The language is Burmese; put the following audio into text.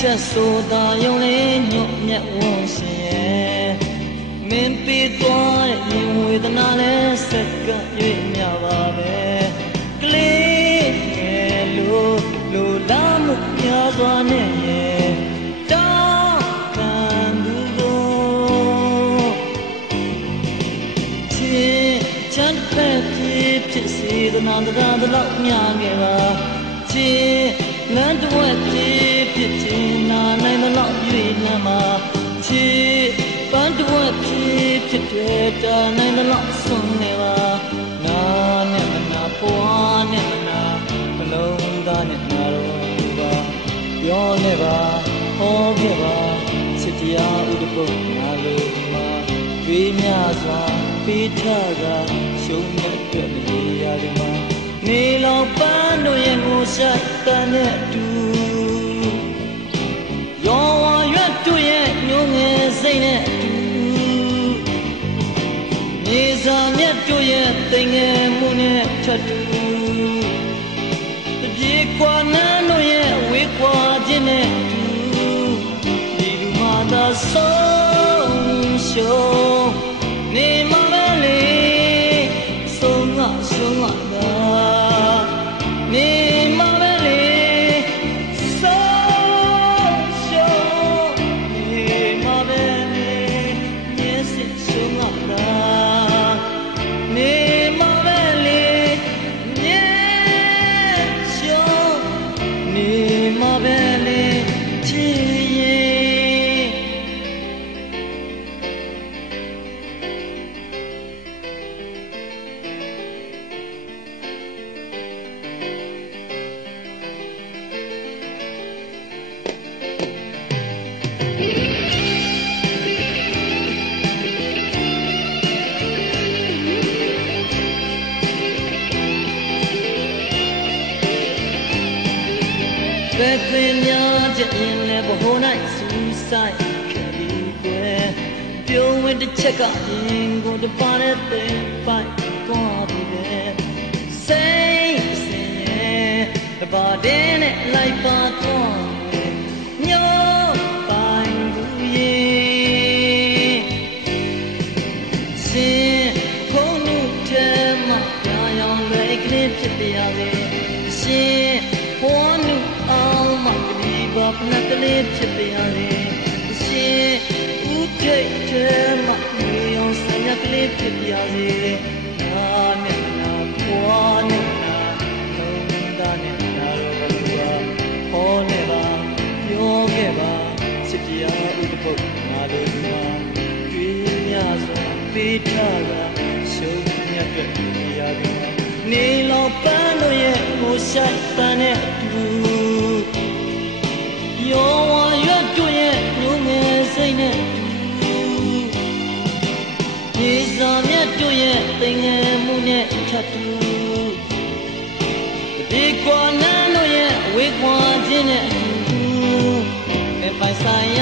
ချက်ဆိုတာယုံလေးညွတ်မြတ်ဝန်းရှင်မင်းပြီးသွားတဲ့မြင်ဝေဒနာနဲ့စက္ကန့်၍မြပါပဲကလေးငယ်လိုလာမှုများစွာနဲ့ရဲ့တောင်းခံသူကိုချမ်းဖက်ဖြစ်စေသနာတရားတလောက်များခဲ့ပါချစ်လမ်းတစ်ဝက်ဖြစ်ချင်နာနိုင်သလောက်ရွေးလမ်းမှာချစ်ပန်းတစ်ဝက်ဖြစ်တွေ့တာနိုင်သလောက်ဆွံ့နေပါနာနဲ့မနာပွားနဲ့မနာဘလုံးသားနဲ့နာတော့ပါပြောနေပါဟောခဲ့ပါချစ်တရားဥဒ္ဓပုတ်ငါလိုမှာပေးများစွာပေးထားကရှုံးတဲ့အတွက်နေရတယ်မှာနေလောပန်းတို့ရဲ့ငိုရှာတဲ့နဲ့တူရောဝါရွတ်တို့ရဲ့ညုံငယ်စိတ်နဲ့တူမြေစာမြတ်တို့ရဲ့သိငယ်မှုနဲ့ထပ်တူတပြေကွာနန်းတို့ရဲ့ဝေးကွာခြင်းနဲ့တူဒီလူမှာသာဆုံးရှုံးနေမှာပဲလေဆုံးငါသာနေမှာပဲလေဆုံးရှုံးနေမှာပဲလေမျက်စိဆုံးငါသာနေမှာပဲလေမျက်ရှုံးနေမှာပဲလေချစ်ရဲ့ဘယ်ပင်များချက်ရင်လဲဘဟို၌စူးစိုက်ခဲ့ပြီးကွယ်ပြုံးဝင်တစ်ချက်ကရင်ကိုတပါတဲ့သိပိုက်သွားပြီလေစိတ်စင်ရဲ့တပါတဲ့နဲ့လိုက်ပါတော့ညောပိုင်သူရဲ့ရှင်ဖုန်းတို့ထဲမှာကြာရောင်လေးကလေးဖြစ်ပြရလေရှင်ဘဝနုအောင်မကလေးဘာဖနကလေးဖြစ်ပြရလေရှင်ဦးထိတ်ထဲမှာမြေအောင်ဆံရကလေးဖြစ်ပြရလေနာနဲ့နာဘဝနဲ့နာလုံးသားနဲ့နာတော့ဘာလို့ဟောနေပါပြောခဲ့ပါချစ်တရားဥဒ္ဓပုတ်ငါတို့ဒီမှာတွေ့ရစွာပေးထားတာရှုံးမြတ်တဲ့နေရာတွေနေလောပန်းတို့ရဲ့ကိုရှိုက်ပန်းနဲ့တူရောဝါရွတ်တို့ရဲ့ညုံငယ်စိတ်နဲ့တူမြေစာမြတ်တို့ရဲ့သိငယ်မှုနဲ့ထပ်တူဒီကွာနန်းတို့ရဲ့ဝေးခွာခြင်းနဲ့တူပိုင်ဆိုင်ရ